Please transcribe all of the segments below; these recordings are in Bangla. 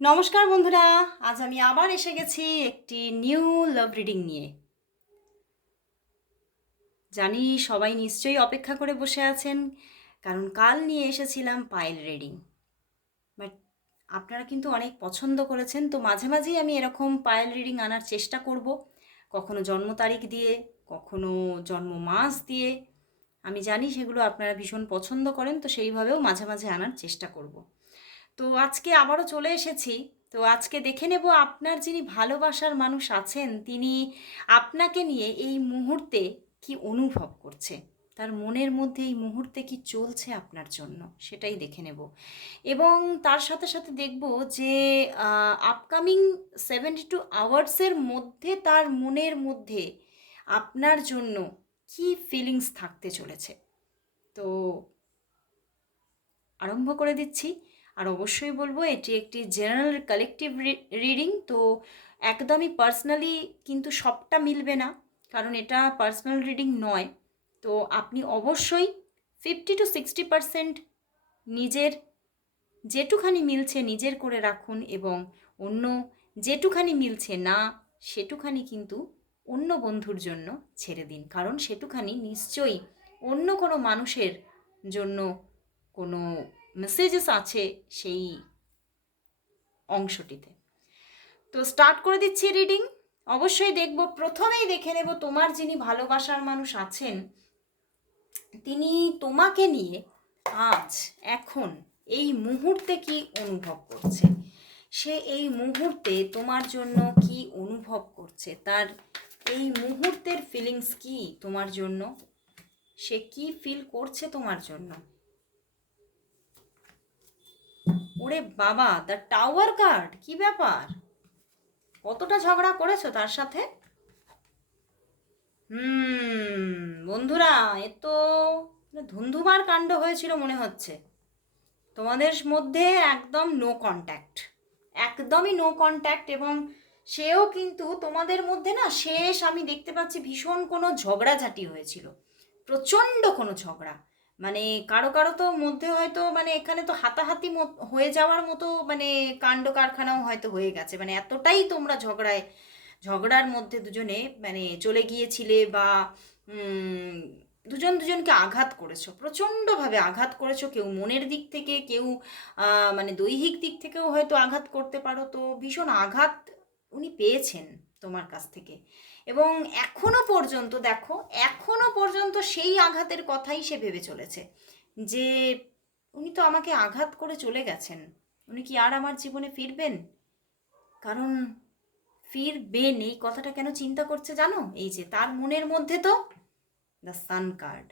নমস্কার বন্ধুরা, আজ আমি আবার এসে গেছি একটি নিউ লাভ রিডিং নিয়ে। জানি সবাই নিশ্চয়ই অপেক্ষা করে বসে আছেন, কারণ কাল নিয়ে এসেছিলাম পায়েল রিডিং। বাট আপনারা কিন্তু অনেক পছন্দ করেছেন, তো মাঝে মাঝেই আমি এরকম পায়েল রিডিং আনার চেষ্টা করব। কখনো জন্ম তারিখ দিয়ে, কখনো জন্ম মাস দিয়ে। আমি জানি সেগুলো আপনারা ভীষণ পছন্দ করেন, তো সেইভাবেও মাঝে মাঝে আনার চেষ্টা করব। তো আজকে আবারও চলে এসেছি। তো আজকে দেখে নেব আপনার যিনি ভালোবাসার মানুষ আছেন, তিনি আপনাকে নিয়ে এই মুহূর্তে কি অনুভব করছে? তার মনের মধ্যে এই মুহূর্তে কি চলছে আপনার জন্য? সেটাই দেখে নেব। এবং তার সাথে সাথে দেখব যে আপকামিং সেভেন্টি টু আওয়ার্সের মধ্যে তার মনের মধ্যে আপনার জন্য কি ফিলিংস থাকতে চলেছে? তো আরম্ভ করে দিচ্ছি। আর অবশ্যই বলব এটি একটি জেনারেল কালেকটিভ রিডিং তো একদমই পার্সোনালি কিন্তু সবটা মিলবে না, কারণ এটা পার্সোনাল রিডিং নয়। তো আপনি অবশ্যই ফিফটি টু সিক্সটি পারসেন্ট নিজের যেটুখানি মিলছে নিজের করে রাখুন এবং অন্য যেটুখানি মিলছে না, সেটুখানি কিন্তু অন্য বন্ধুর জন্য ছেড়ে দিন। কারণ সেটুখানি নিশ্চয়ই অন্য কোনো মানুষের জন্য কোনো মেসেজেস আছে সেই অংশটিতে। তো স্টার্ট করে দিচ্ছি রিডিং অবশ্যই দেখব, প্রথমেই দেখে নেব তোমার যিনি ভালোবাসার মানুষ আছেন, তিনি তোমাকে নিয়ে আজ, এখন, এই মুহূর্তে কি অনুভব করছে? সে এই মুহূর্তে তোমার জন্য কি অনুভব করছে? তার এই মুহূর্তের ফিলিংস কি তোমার জন্য? সে কি ফিল করছে তোমার জন্য? ওরে বাবা দ্য টাওয়ার কার্ড কি ব্যাপার? কতটা ঝগড়া করেছ তার সাথে? হুম, বন্ধুরা, এ তো ধুন্ধুমার কাণ্ড হয়েছিল মনে হচ্ছে। তোমাদের মধ্যে একদম নো কন্ট্যাক্ট একদমই নো কন্ট্যাক্ট এবং সেও কিন্তু তোমাদের মধ্যে না শেষ আমি দেখতে পাচ্ছি ভীষণ কোনো ঝগড়াঝাটি হয়েছিল। প্রচণ্ড কোনো ঝগড়া। মানে কারও কারও তো মধ্যে হয়তো মানে এখানে তো হাতাহাতি হয়ে যাওয়ার মতো মানে কাণ্ড কারখানাও হয়তো হয়ে গেছে। মানে এতটাই তোমরা ঝগড়ায়, ঝগড়ার মধ্যে দুজনে মানে চলে গিয়েছিলে বা দুজন দুজনকে আঘাত করেছ, প্রচণ্ডভাবে আঘাত করেছ। কেউ মনের দিক থেকে, কেউ মানে দৈহিক দিক থেকেও হয়তো আঘাত করতে পারো। তো ভীষণ আঘাত উনি পেয়েছেন তোমার কাছ থেকে। এবং এখনও পর্যন্ত দেখো, এখনও পর্যন্ত সেই আঘাতের কথাই সে ভেবে চলেছে। যে উনি তো আমাকে আঘাত করে চলে গেছেন। উনি কি আর আমার জীবনে ফিরবেন? কারণ ফিরবেন, এই কথাটা কেন চিন্তা করছে জানো? এই যে তার মনের মধ্যে তো দ্য সান কার্ড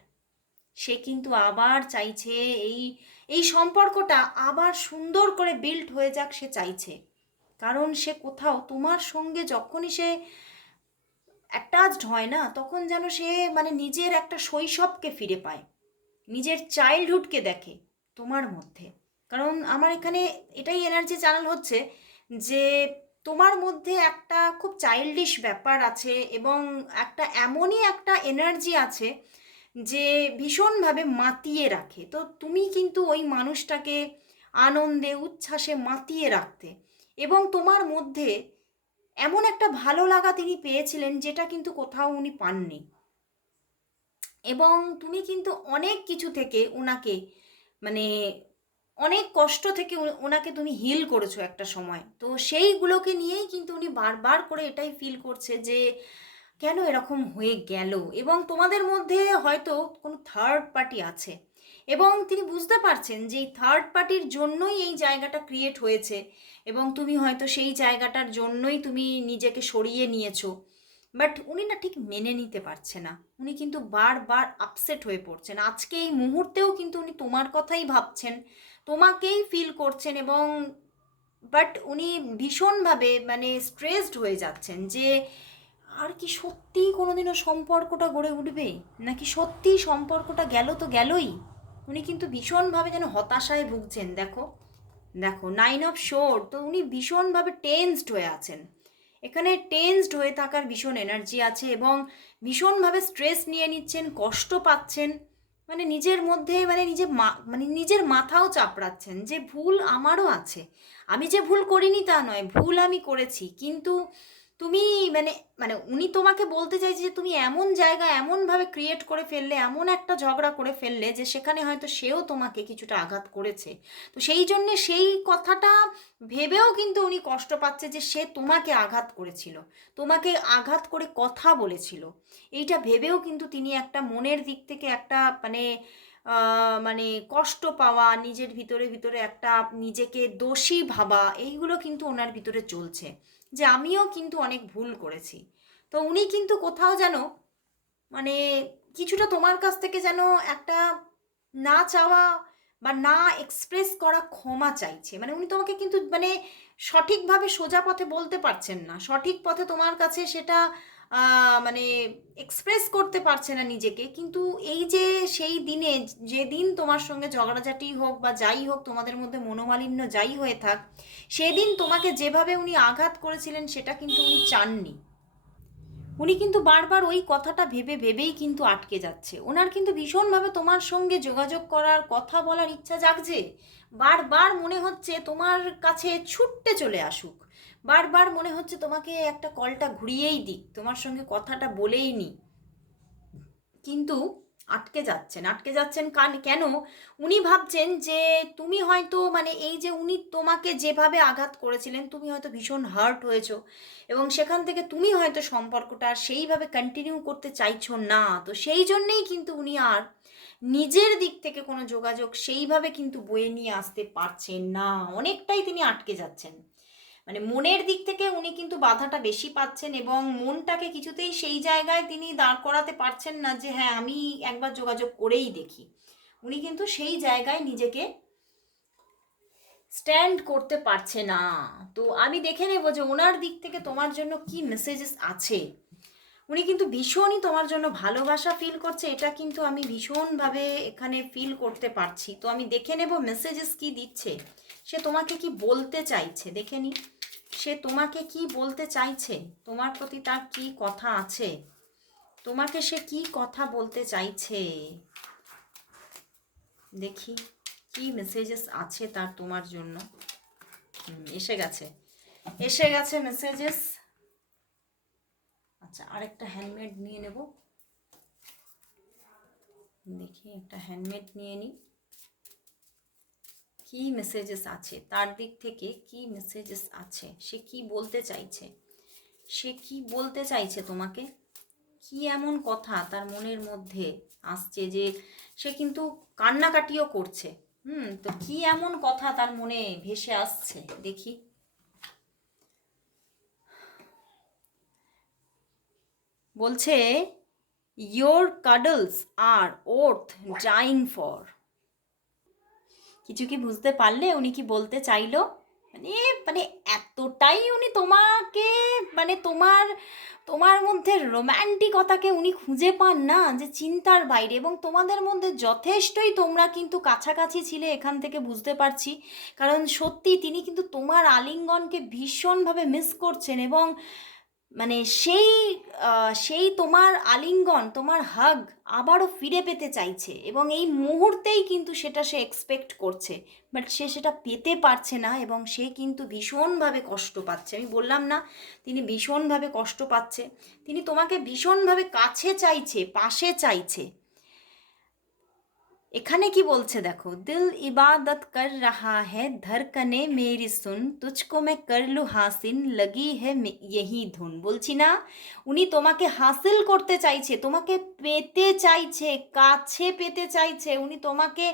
সে কিন্তু আবার চাইছে এই এই সম্পর্কটা আবার সুন্দর করে বিল্ড হয়ে যাক সে চাইছে। কারণ সে কোথাও তোমার সঙ্গে যখনই সে অ্যাটাচড হয় না, তখন যেন সে মানে নিজের একটা শৈশবকে ফিরে পায়। নিজের চাইল্ডহুডকে দেখে তোমার মধ্যে। কারণ আমার এখানে এটাই এনার্জি চ্যানেল হচ্ছে যে তোমার মধ্যে একটা খুব চাইল্ডিশ ব্যাপার আছে এবং একটা এমনই একটা এনার্জি আছে যে ভীষণভাবে মাতিয়ে রাখে। তো তুমি কিন্তু ওই মানুষটাকে আনন্দে, উচ্ছ্বাসে মাতিয়ে রাখতে এবং তোমার মধ্যে এমন একটা ভালো লাগা তিনি পেয়েছিলেন, যেটা কিন্তু কোথাও উনি পাননি। এবং তুমি কিন্তু অনেক কিছু থেকে ওনাকে মানে অনেক কষ্ট থেকে ওনাকে তুমি হিল করেছ একটা সময়। তো সেইগুলোকে নিয়েই কিন্তু উনি বারবার করে এটাই ফিল করছে যে, কেন এরকম হয়ে গেল? এবং তোমাদের মধ্যে হয়তো কোনো থার্ড পার্টি আছে। এবং তিনি বুঝতে পারছেন যে এই থার্ড পার্টির জন্যই এই জায়গাটা ক্রিয়েট হয়েছে। এবং তুমি হয়তো সেই জায়গাটার জন্যই তুমি নিজেকে সরিয়ে নিয়েছো। বাট উনি না ঠিক মেনে নিতে পারছে না। উনি কিন্তু বারবার আপসেট হয়ে পড়ছেন। আজকে এই মুহূর্তেও কিন্তু উনি তোমার কথাই ভাবছেন, তোমাকেই ফিল করছেন এবং বাট উনি ভীষণভাবে মানে স্ট্রেসড হয়ে যাচ্ছেন যে আর কি সত্যিই কোনোদিনও সম্পর্কটা গড়ে উঠবে? নাকি সত্যিই সম্পর্কটা গেল তো গেলই? উনি কিন্তু ভীষণভাবে যেন হতাশায় ভুগছেন, দেখো। দেখো নাইন অফ শোর তো উনি ভীষণভাবে টেন্সড হয়ে আছেন। এখানে টেন্সড হয়ে থাকার ভীষণ এনার্জি আছে এবং ভীষণভাবে স্ট্রেস নিয়ে নিচ্ছেন, কষ্ট পাচ্ছেন। মানে নিজের মধ্যে মানে নিজে মা- মানে নিজের মাথাও চাপড়াচ্ছেন যে ভুল আমারও আছে। আমি যে ভুল করিনি তা নয়, ভুল আমি করেছি। কিন্তু তুমি মানে মানে উনি তোমাকে বলতে চাইছে যে তুমি এমন জায়গা এমনভাবে ক্রিয়েট করে ফেললে, এমন একটা ঝগড়া করে ফেললে যে সেখানে হয়তো সেও তোমাকে কিছুটা আঘাত করেছে। তো সেই জন্যে সেই কথাটা ভেবেও কিন্তু উনি কষ্ট পাচ্ছে যে সে তোমাকে আঘাত করেছিল, তোমাকে আঘাত করে কথা বলেছিল। এইটা ভেবেও কিন্তু তিনি একটা মনের দিক থেকে একটা মানে মানে কষ্ট পাওয়া, নিজের ভিতরে ভিতরে একটা নিজেকে দোষী ভাবা, এইগুলো কিন্তু ওনার ভিতরে চলছে। যে আমিও কিন্তু অনেক ভুল করেছি। তো উনি কিন্তু কোথাও যেন মানে কিছুটা তোমার কাছ থেকে যেন একটা না চাওয়া বা না এক্সপ্রেস করা ক্ষমা চাইছে। মানে উনি তোমাকে কিন্তু মানে সঠিকভাবে সোজা পথে বলতে পারছেন না। সঠিক পথে তোমার কাছে সেটা মানে এক্সপ্রেস করতে পারছে না নিজেকে। কিন্তু এই যে সেই দিনে যেদিন তোমার সঙ্গে ঝগড়াঝাটি হোক বা যাই হোক, তোমাদের মধ্যে মনোমালিন্য যাই হয়ে থাক, সেদিন তোমাকে যেভাবে উনি আঘাত করেছিলেন, সেটা কিন্তু উনি চাননি। উনি কিন্তু বারবার ওই কথাটা ভেবে ভেবেই কিন্তু আটকে যাচ্ছে। ওনার কিন্তু ভীষণভাবে তোমার সঙ্গে যোগাযোগ করার, কথা বলার ইচ্ছা জাগছে। বারবার মনে হচ্ছে তোমার কাছে ছুটতে চলে আসুক। বারবার মনে হচ্ছে তোমাকে একটা কলটা ঘুরিয়েই দিক, তোমার সঙ্গে কথাটা বলেই নি। কিন্তু আটকে যাচ্ছেন আটকে যাচ্ছেন কান, কেন? উনি ভাবছেন যে তুমি হয়তো মানে এই যে উনি তোমাকে যেভাবে আঘাত করেছিলেন, তুমি হয়তো ভীষণ হার্ট হয়েছো এবং সেখান থেকে তুমি হয়তো সম্পর্কটা সেইভাবে কন্টিনিউ করতে চাইছো না। তো সেই জন্যেই কিন্তু উনি আর নিজের দিক থেকে কোনো যোগাযোগ সেইভাবে কিন্তু বয়ে নিয়ে আসতে পারছেন না। অনেকটাই তিনি আটকে যাচ্ছেন। মানে মনের দিক থেকে উনি কিন্তু বাধাটা বেশি পাচ্ছেন এবং মনটাকে কিছুতেই সেই জায়গায় তিনি দাঁড় করাতে পারছেন না যে হ্যাঁ আমি একবার যোগাযোগ করেই দেখি। উনি কিন্তু সেই জায়গায় নিজেকে স্ট্যান্ড করতে পারছে না। তো আমি দেখে নেব যে ওনার দিক থেকে তোমার জন্য কি মেসেজেস আছে। উনি কিন্তু ভীষণই তোমার জন্য ভালোবাসা ফিল করছে, এটা কিন্তু আমি ভীষণভাবে এখানে ফিল করতে পারছি। তো আমি দেখে নেব মেসেজেস কি দিচ্ছে। সে তোমাকে কি বলতে চাইছে? দেখে নি সে তোমাকে কি বলতে চাইছে? তোমার প্রতি তার কি কথা আছে? তোমাকে সে কি কথা বলতে চাইছে? দেখি, কি মেসেজেস আছে তার তোমার জন্য? এসে গেছে। এসে গেছে মেসেজেস আচ্ছা আরেকটা হ্যান্ডমেড নিয়ে নেব। দেখি, একটা হ্যান্ডমেড নিয়ে নিই। কি মেসেজেস আছে? তার দিক থেকে কি মেসেজেস আছে? সে কি বলতে চাইছে? সে কি বলতে চাইছে তোমাকে? কি এমন কথা তার মনের মধ্যে আসছে যে সে কিন্তু কান্নাকাটিও করছে? হুম, তো কি এমন কথা তার মনে ভেসে আসছে? দেখি। বলছে your cuddles are worth dying for কিছু কি বুঝতে পারলে? উনি কি বলতে চাইলো? মানে মানে এতটাই উনি তোমাকে মানে তোমার তোমার মধ্যে রোম্যান্টিকতাকে উনি খুঁজে পান না যে চিন্তার বাইরে। এবং তোমাদের মধ্যে যথেষ্টই তোমরা কিন্তু কাছাকাছি ছিলে এখান থেকে বুঝতে পারছি। কারণ সত্যি তিনি কিন্তু তোমার আলিঙ্গনকে ভীষণভাবে মিস করছেন এবং মানে সেই সেই তোমার আলিঙ্গন, তোমার হাগ আবারও ফিরে পেতে চাইছে এবং এই মুহূর্তেই কিন্তু সেটা সে এক্সপেক্ট করছে। বাট সে সেটা পেতে পারছে না এবং সে কিন্তু ভীষণভাবে কষ্ট পাচ্ছে। আমি বললাম না, তিনি ভীষণভাবে কষ্ট পাচ্ছে। তিনি তোমাকে ভীষণভাবে কাছে চাইছে, পাশে চাইছে। এখানে কি বলছে দেখো, দিল ইবাদত কর রাহা হে, ধরকনে মেরি সুন তুচকো মে করলু হাসিন, লগি হে ধুন। বলছি না, উনি তোমাকে হাসিল করতে চাইছে, তোমাকে পেতে চাইছে, কাছে পেতে চাইছে, উনি তোমাকে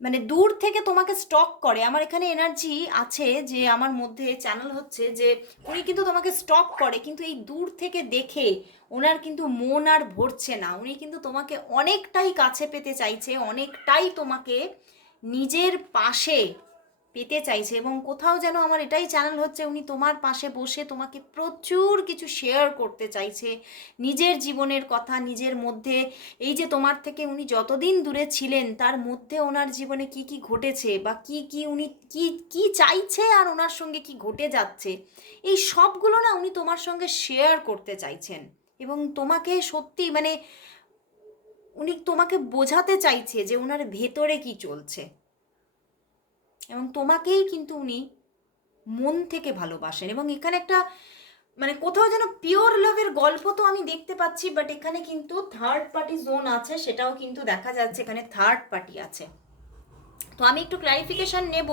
মানে দূর থেকে তোমাকে স্টক করে। আমার এখানে এনার্জি আছে যে, আমার মধ্যে চ্যানেল হচ্ছে যে, উনি কিন্তু তোমাকে স্টক করে, কিন্তু এই দূর থেকে দেখে ওনার কিন্তু মন আর ভরছে না। উনি কিন্তু তোমাকে অনেকটাই কাছে পেতে চাইছে, অনেকটাই তোমাকে নিজের পাশে পেতে চাইছে এবং কোথাও যেন আমার এটাই চ্যানেল হচ্ছে, উনি তোমার পাশে বসে তোমাকে প্রচুর কিছু শেয়ার করতে চাইছে। নিজের জীবনের কথা, নিজের মধ্যে, এই যে তোমার থেকে উনি যতদিন দূরে ছিলেন, তার মধ্যে ওনার জীবনে কি কি ঘটেছে বা কি কি উনি, কি কি চাইছে আর ওনার সঙ্গে কি ঘটে যাচ্ছে, এই সবগুলো না উনি তোমার সঙ্গে শেয়ার করতে চাইছেন। এবং তোমাকে সত্যি মানে উনি তোমাকে বোঝাতে চাইছে যে ওনার ভেতরে কি চলছে। এবং তোমাকেই কিন্তু উনি মন থেকে ভালোবাসেন এবং এখানে একটা মানে কোথাও যেন পিওর লাভের গল্প তো আমি দেখতে পাচ্ছি বাট এখানে কিন্তু থার্ড পার্টি জোন আছে, সেটাও কিন্তু দেখা যাচ্ছে, এখানে থার্ড পার্টি আছে। তো আমি একটু ক্লারিফিকেশন নেব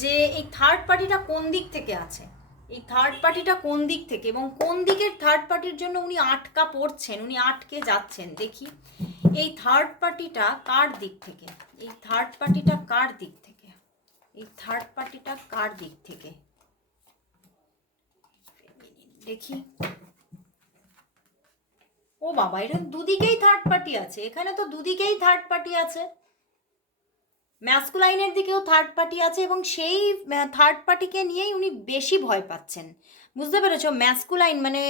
যে এই থার্ড পার্টিটা কোন দিক থেকে আছে? এই থার্ড পার্টিটা কোন দিক থেকে? এবং কোন দিকের থার্ড পার্টির জন্য উনি আটকা পড়ছেন, উনি আটকে যাচ্ছেন? দেখি, এই থার্ড পার্টিটা কার দিক থেকে? এই থার্ড পার্টিটা কার দিক এই থার্ড পার্টিটা কার দিক থেকে? দেখি। ও বাবা এটা দুদিকেই থার্ড পার্টি আছে। এখানে তো দুদিকেই থার্ড পার্টি আছে। ম্যাসকুলাইনের দিকেও থার্ড পার্টি আছে এবং সেই থার্ড পার্টিকে নিয়েই উনি বেশি ভয় পাচ্ছেন। বুঝতে পেরেছ? ম্যাসকুলাইন মানে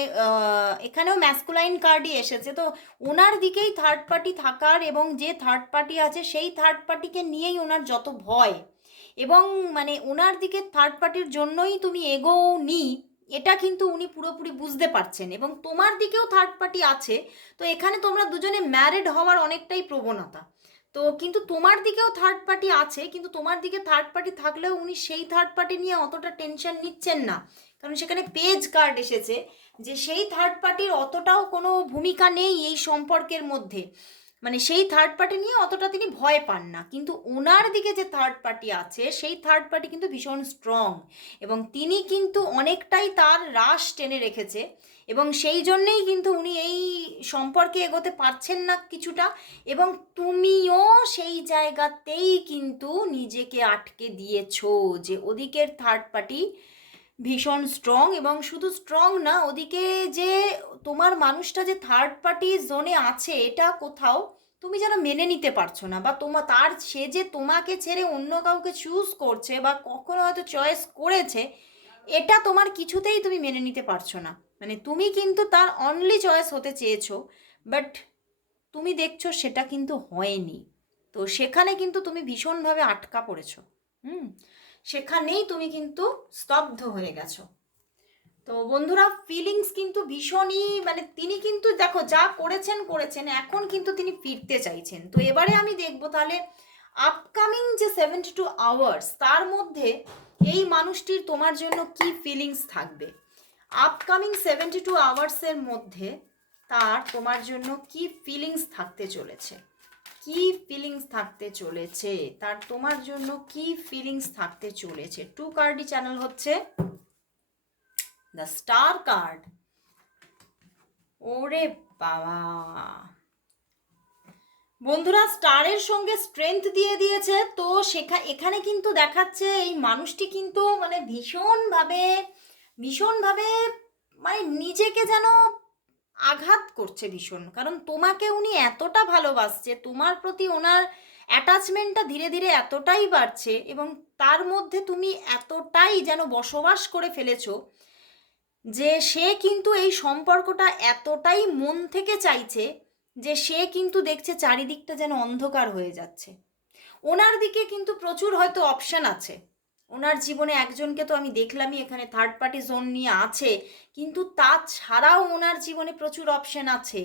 এখানেও ম্যাসকুলাইন কার্ডই এসেছে। তো ওনার দিকেই থার্ড পার্টি থাকার এবং যে থার্ড পার্টি আছে, সেই থার্ড পার্টিকে নিয়েই ওনার যত ভয় এবং মানে ওনার দিকে থার্ড পার্টির জন্যই তুমি এগোও নি এটা কিন্তু উনি পুরোপুরি বুঝতে পারছেন এবং তোমার দিকেও থার্ড পার্টি আছে, তো এখানে তোমরা দুজনে ম্যারিড হওয়ার অনেকটাই প্রবণতা। তো কিন্তু তোমার দিকেও থার্ড পার্টি আছে, কিন্তু তোমার দিকে থার্ড পার্টি থাকলেও উনি সেই থার্ড পার্টি নিয়ে অতটা টেনশন নিচ্ছেন না। কারণ সেখানে পেজ কার্ড এসেছে যে সেই থার্ড পার্টির অতটাও কোনো ভূমিকা নেই এই সম্পর্কের মধ্যে। মানে সেই থার্ড পার্টি নিয়ে অতটা তিনি ভয় পান না। কিন্তু ওনার দিকে যে থার্ড পার্টি আছে, সেই থার্ড পার্টি কিন্তু ভীষণ স্ট্রং এবং তিনি কিন্তু অনেকটাই তার রাশ টেনে রেখেছে এবং সেই জন্যেই কিন্তু উনি এই সম্পর্কে এগোতে পারছেন না কিছুটা এবং তুমিও সেই জায়গাতেই কিন্তু নিজেকে আটকে দিয়েছ যে ওদিকের থার্ড পার্টি ভীষণ স্ট্রং এবং শুধু স্ট্রং না, ওদিকে যে তোমার মানুষটা যে থার্ড পার্টি জোনে আছে, এটা কোথাও তুমি যেন মেনে নিতে পারছ না বা তোমার তার সে যে তোমাকে ছেড়ে অন্য কাউকে চুজ করছে বা কখনো হয়তো চয়েস করেছে, এটা তোমার কিছুতেই তুমি মেনে নিতে পারছ না। মানে তুমি কিন্তু তার অনলি চয়েস হতে চেয়েছো বাট তুমি দেখছ সেটা কিন্তু হয়নি। তো সেখানে কিন্তু তুমি ভীষণভাবে আটকা পড়েছো। হুম? সেখানেই তুমি কিন্তু স্তব্ধ হয়ে গেছো। তো বন্ধুরা ফিলিংস কিন্তু ভীষণই মানে তিনি কিন্তু দেখো যা করেছেন করেছেন, এখন কিন্তু তিনি ফিরতে চাইছেন। তো এবারে আমি দেখব তাহলে আপকামিং যে সেভেন্টি টু আওয়ার্স তার মধ্যে এই মানুষটির তোমার জন্য কি ফিলিংস থাকবে? আপকামিং সেভেন্টি টু আওয়ার্সের মধ্যে তার তোমার জন্য কি ফিলিংস থাকতে চলেছে? কি ফিলিংস থাকতে চলেছে? তার তোমার জন্য কি ফিলিংস থাকতে চলেছে? টু কার্ডি চ্যানেল হচ্ছে। দ্য স্টার কার্ড ওরে বাবা। বন্ধুরা স্টারের সঙ্গে স্ট্রেংথ দিয়ে দিয়েছে। তো সেখা, এখানে কিন্তু দেখাচ্ছে এই মানুষটি কিন্তু মানে ভীষণভাবে ভীষণভাবে মানে নিজেকে যেন আঘাত করছে ভীষণ। কারণ তোমাকে উনি এতটা ভালোবাসছে, তোমার প্রতি ওনার অ্যাটাচমেন্টটা ধীরে ধীরে এতটাই বাড়ছে এবং তার মধ্যে তুমি এতটাই যেন বসবাস করে ফেলেছ যে সে কিন্তু এই সম্পর্কটা এতটাই মন থেকে চাইছে যে সে কিন্তু দেখছে চারিদিকটা যেন অন্ধকার হয়ে যাচ্ছে। ওনার দিকে কিন্তু প্রচুর হয়তো অপশান আছে। ওনার জীবনে একজনকে তো আমি দেখলামই, এখানে থার্ড পার্টি জোন নিয়ে আছে, কিন্তু তাছাড়াও ওনার জীবনে প্রচুর অপশন আছে।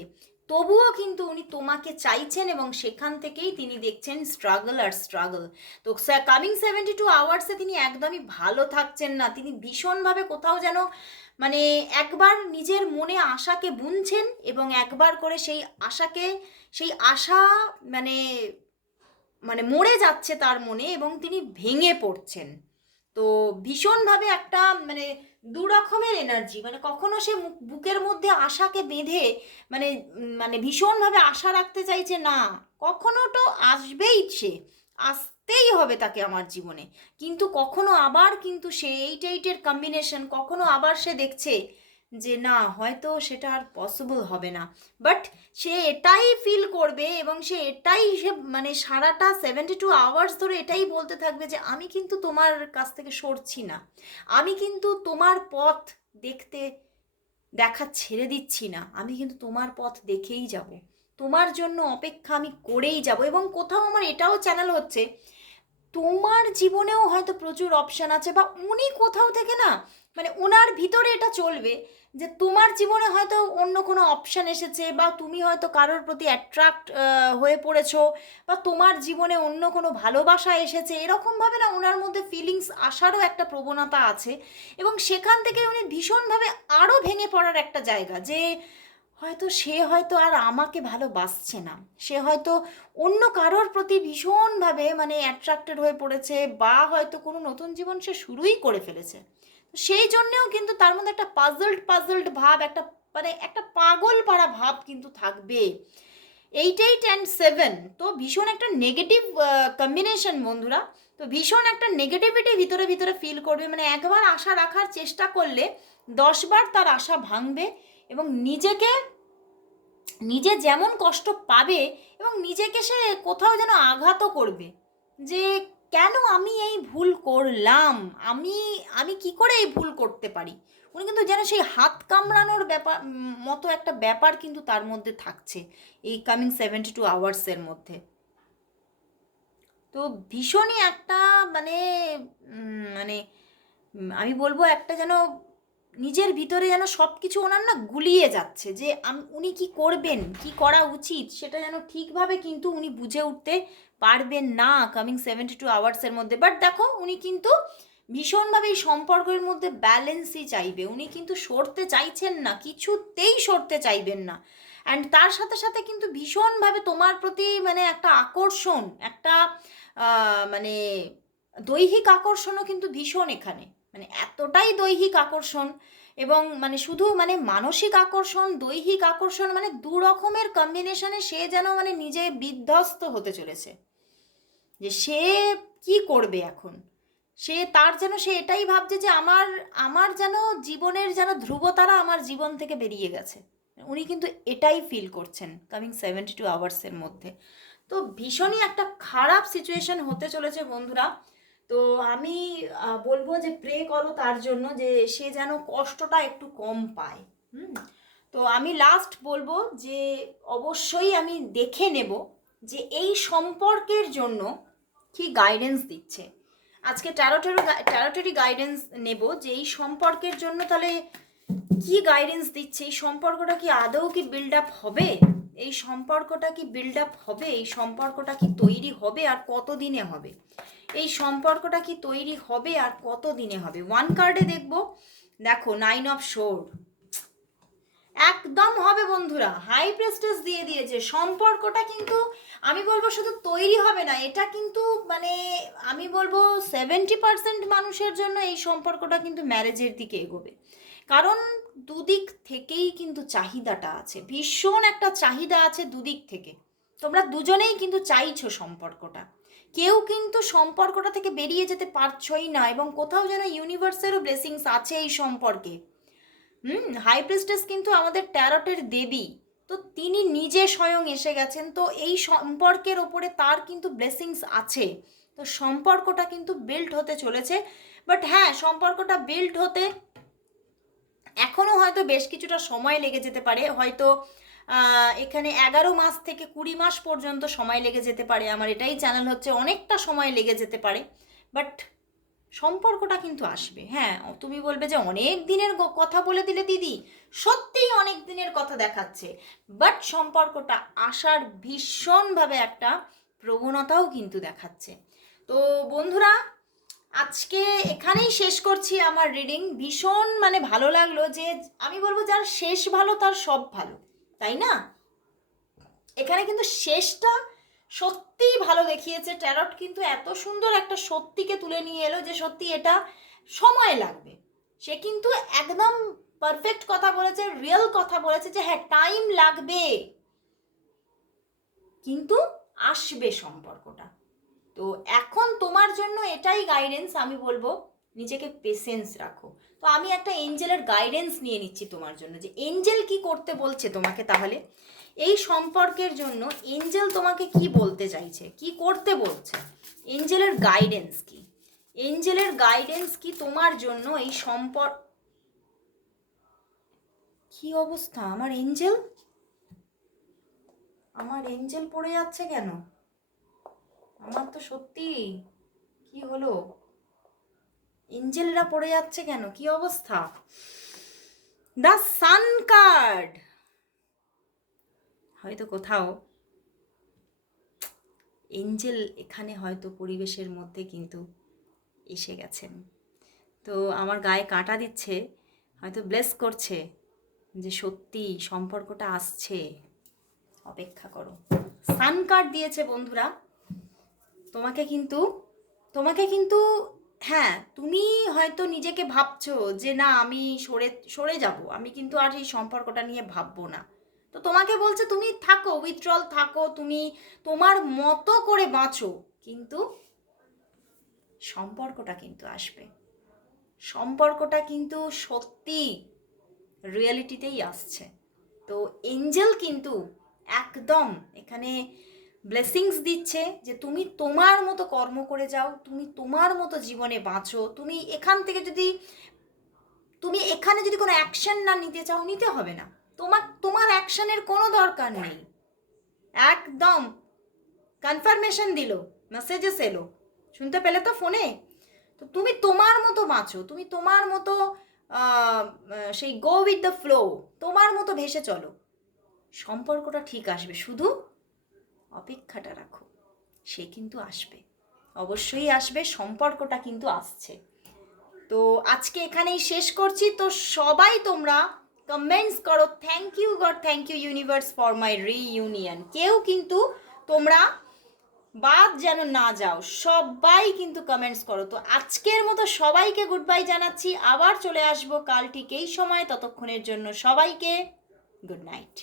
তবুও কিন্তু উনি তোমাকে চাইছেন এবং সেখান থেকেই তিনি দেখছেন স্ট্রাগল আর স্ট্রাগল তো কামিং সেভেন্টি টু আওয়ার্সে তিনি একদমই ভালো থাকছেন না, তিনি ভীষণভাবে কোথাও যেন মানে একবার নিজের মনে আশাকে বুনছেন এবং একবার করে সেই আশাকে, সেই আশা মানে মানে মরে যাচ্ছে তার মনে এবং তিনি ভেঙে পড়ছেন। তো ভীষণভাবে একটা মানে দু রকমের এনার্জি মানে কখনো সে বুকের মধ্যে আশাকে বেঁধে মানে মানে ভীষণভাবে আশা রাখতে চাইছে, না, কখনো তো আসবেই সে, আসতেই হবে তাকে আমার জীবনে। কিন্তু কখনো আবার কিন্তু সে এইট এইটের কম্বিনেশন কখনো আবার সে দেখছে যে না, হয়তো সেটা আর পসিবল হবে না। বাট সে এটাই ফিল করবে এবং সে এটাই সে মানে সারাটা সেভেন্টি টু আওয়ার্স ধরে এটাই বলতে থাকবে যে, আমি কিন্তু তোমার কাছ থেকে সরছি না। আমি কিন্তু তোমার পথ দেখতে দেখা ছেড়ে দিচ্ছি না। আমি কিন্তু তোমার পথ দেখেই যাব। তোমার জন্য অপেক্ষা আমি করেই যাব। এবং কোথাও আমার এটাও চ্যানেল হচ্ছে, তোমার জীবনেও হয়তো প্রচুর অপশান আছে বা উনি কোথাও থেকে না মানে ওনার ভিতরে এটা চলবে যে তোমার জীবনে হয়তো অন্য কোনো অপশান এসেছে বা তুমি হয়তো কারোর প্রতি অ্যাট্রাক্ট হয়ে পড়েছো বা তোমার জীবনে অন্য কোনো ভালোবাসা এসেছে, এরকমভাবে না ওনার মধ্যে ফিলিংস আসারও একটা প্রবণতা আছে এবং সেখান থেকে উনি ভীষণভাবে আরও ভেঙে পড়ার একটা জায়গা যে হয়তো সে হয়তো আর আমাকে ভালোবাসছে না। সে হয়তো অন্য কারোর প্রতি ভীষণভাবে মানে অ্যাট্রাক্টেড হয়ে পড়েছে বা হয়তো কোনো নতুন জীবন সে শুরুই করে ফেলেছে। সেই জন্যেও কিন্তু তার মধ্যে একটা পাজলড পাজলড ভাব, একটা মানে একটা পাগল পাড়া ভাব কিন্তু থাকবে। এইট এইট অ্যান্ড সেভেন তো ভীষণ একটা নেগেটিভ কম্বিনেশন বন্ধুরা। তো ভীষণ একটা নেগেটিভিটি ভিতরে ভিতরে ফিল করবে। মানে একবার আশা রাখার চেষ্টা করলে দশবার তার আশা ভাঙবে এবং নিজেকে, নিজে যেমন কষ্ট পাবে এবং নিজেকে সে কোথাও যেন আঘাতও করবে। যে কেন আমি এই ভুল করলাম? আমি আমি কি করে এই ভুল করতে পারি? উনি কিন্তু যেন সেই হাত কামড়ানোর ব্যাপার, মতো একটা ব্যাপার কিন্তু তার মধ্যে থাকছে এই কামিং সেভেন্টি টু আওয়ার্সের মধ্যে। তো ভীষণই একটা মানে মানে আমি বলব একটা যেন নিজের ভিতরে যেন সব কিছু ওনার না গুলিয়ে যাচ্ছে যে উনি কি করবেন? কি করা উচিত? সেটা যেন ঠিকভাবে কিন্তু উনি বুঝে উঠতে পারবেন না কামিং সেভেন্টি টু আওয়ার্সের মধ্যে। বাট দেখো, উনি কিন্তু ভীষণভাবে এই সম্পর্কের মধ্যে ব্যালেন্সই চাইবে। উনি কিন্তু সরতে চাইছেন না, কিছুতেই সরতে চাইবেন না। অ্যান্ড তার সাথে সাথে কিন্তু ভীষণভাবে তোমার প্রতি মানে একটা আকর্ষণ, একটা মানে দৈহিক আকর্ষণও কিন্তু ভীষণ এখানে। মানে এতটাই দৈহিক আকর্ষণ এবং মানে শুধু মানে মানসিক আকর্ষণ, দৈহিক আকর্ষণ মানে দু রকমের কম্বিনেশনে সে যেন মানে নিজে বিধ্বস্ত হতে চলেছে। যে সে কি করবে এখন? সে তার যেন, সে এটাই ভাবছে যে আমার আমার যেন জীবনের যেন ধ্রুবতারা আমার জীবন থেকে বেরিয়ে গেছে। উনি কিন্তু এটাই ফিল করছেন কামিং সেভেন্টি টু আওয়ার্সের মধ্যে। তো ভীষণই একটা খারাপ সিচুয়েশন হতে চলেছে বন্ধুরা। তো আমি বলব যে প্রে করো তার জন্য যে সে যেন কষ্টটা একটু কম পায়। হুম? তো আমি লাস্ট বলব যে অবশ্যই আমি দেখে নেব যে এই সম্পর্কের জন্য কি গাইডেন্স দিচ্ছে? আজকে ট্যারোটেরো ট্যারোটেরি গাইডেন্স নেব যে এই সম্পর্কের জন্য তাহলে কি গাইডেন্স দিচ্ছে? এই সম্পর্কটা কি আদৌ কি বিল্ড আপ হবে? এই সম্পর্কটা কি বিল্ড আপ হবে? এই সম্পর্কটা কি তৈরি হবে আর কত দিনে হবে? এই সম্পর্কটা কি তৈরি হবে আর কত দিনে হবে ওয়ান কার্ডে দেখব। দেখো নাইন অফ শোর একদম হবে বন্ধুরা। হাই প্রেস্টেজ দিয়ে দিয়েছে। সম্পর্কটা কিন্তু আমি বলব শুধু তৈরি হবে না, এটা কিন্তু মানে আমি বলব সেভেন্টি পার্সেন্ট মানুষের জন্য এই সম্পর্কটা কিন্তু ম্যারেজের দিকে এগোবে। কারণ দুদিক থেকেই কিন্তু চাহিদাটা আছে। ভীষণ একটা চাহিদা আছে দুদিক থেকে। তোমরা দুজনেই কিন্তু চাইছো সম্পর্কটা। কেউ কিন্তু সম্পর্কটা থেকে বেরিয়ে যেতে পারছই না এবং কোথাও যেন ইউনিভার্সেরও ব্লেসিংস আছে এই সম্পর্কে। হুম হাই প্রিস্টেস কিন্তু আমাদের ট্যারটের দেবী। তো তিনি নিজে স্বয়ং এসে গেছেন। তো এই সম্পর্কের ওপরে তার কিন্তু ব্লেসিংস আছে। তো সম্পর্কটা কিন্তু বিল্ড হতে চলেছে। বাট হ্যাঁ সম্পর্কটা বিল্ড হতে এখনও হয়তো বেশ কিছুটা সময় লেগে যেতে পারে। হয়তো এখানে এগারো মাস থেকে কুড়ি মাস পর্যন্ত সময় লেগে যেতে পারে। আমার এটাই চ্যানেল হচ্ছে, অনেকটা সময় লেগে যেতে পারে। বাট সম্পর্কটা কিন্তু আসবে। হ্যাঁ তুমি বলবে যে অনেক দিনের কথা বলে দিলে দিদি, সত্যিই অনেক দিনের কথা দেখাচ্ছে। বাট সম্পর্কটা আসার ভীষণভাবে একটা প্রবণতাও কিন্তু দেখাচ্ছে। তো বন্ধুরা, আজকে এখানেই শেষ করছি আমার রিডিং ভীষণ মানে ভালো লাগল যে আমি বলব যার শেষ ভালো, তার সব ভালো, তাই না? এখানে কিন্তু শেষটা সত্যিই ভালো দেখিয়েছে ট্যারট, কিন্তু এত সুন্দর একটা সত্যিকে তুলে নিয়ে এলো যে সত্যি এটা সময় লাগবে। সে কিন্তু একদম পারফেক্ট কথা বলেছে রিয়েল কথা বলেছে যে হ্যাঁ টাইম লাগবে। কিন্তু আসবে সম্পর্কটা। তো এখন তোমার জন্য এটাই গাইডেন্স আমি বলব, নিজেকে পেশেন্স রাখো। তো আমি একটা এঞ্জেলের গাইডেন্স নিয়ে নিচ্ছি তোমার জন্য, যে এঞ্জেল কি করতে বলছে তোমাকে তাহলে? এই সম্পর্কের জন্য এঞ্জেল তোমাকে কি বলতে চাইছে? কি করতে বলছে? এঞ্জেলের গাইডেন্স কি? এঞ্জেলের গাইডেন্স কি তোমার জন্য এই সম্পর্ক কি অবস্থা? আমার এঞ্জেল? আমার এঞ্জেল পড়ে যাচ্ছে কেন? আমার তো সত্যি কি হলো? এঞ্জেলরা পড়ে যাচ্ছে কেন? কি অবস্থা? দ্য সান কার্ড হয়তো কোথাও এঞ্জেল এখানে হয়তো পরিবেশের মধ্যে কিন্তু এসে গেছেন। তো আমার গায়ে কাঁটা দিচ্ছে, হয়তো ব্লেস করছে যে সত্যি সম্পর্কটা আসছে। অপেক্ষা করো। সান কার্ড দিয়েছে বন্ধুরা। তোমাকে কিন্তু তোমাকে কিন্তু হ্যাঁ তুমি হয়তো নিজেকে ভাবছ যে না, আমি সরে সরে যাব। আমি কিন্তু আর এই সম্পর্কটা নিয়ে ভাববো না। তো তোমাকে বলছে তুমি থাকো উইথড্রল থাকো, তুমি তোমার মতো করে বাঁচো। কিন্তু সম্পর্কটা কিন্তু আসবে। সম্পর্কটা কিন্তু সত্যি রিয়েলিটিতেই আসছে। তো এঞ্জেল কিন্তু একদম এখানে ব্লেসিংস দিচ্ছে যে তুমি তোমার মতো কর্ম করে যাও, তুমি তোমার মতো জীবনে বাঁচো, তুমি এখান থেকে যদি, তুমি এখানে যদি কোনো অ্যাকশন না নিতে চাও, নিতে হবে না। তোমার তোমার অ্যাকশনের কোনো দরকার নেই। একদম। কনফার্মেশন দিল মেসেজেস এলো। শুনতে পেলে তো ফোনে? তো তুমি তোমার মতো বাঁচো, তুমি তোমার মতো সেই গো উইথ দ্য ফ্লো তোমার মতো ভেসে চলো। সম্পর্কটা ঠিক আসবে, শুধু অপেক্ষাটা রাখো। সে কিন্তু আসবে। অবশ্যই আসবে, সম্পর্কটা কিন্তু আসছে। তো আজকে এখানেই শেষ করছি। তো সবাই তোমরা কমেন্টস করো thank you God thank you universe for my reunion কেউ কিন্তু তোমরা বাদ যেন না যাও, সবাই কিন্তু কমেন্টস করো। তো আজকের মতো সবাইকে গুড বাই জানাচ্ছি। আবার চলে আসব কাল ঠিক এই সময়। ততক্ষণের জন্য সবাইকে গুড নাইট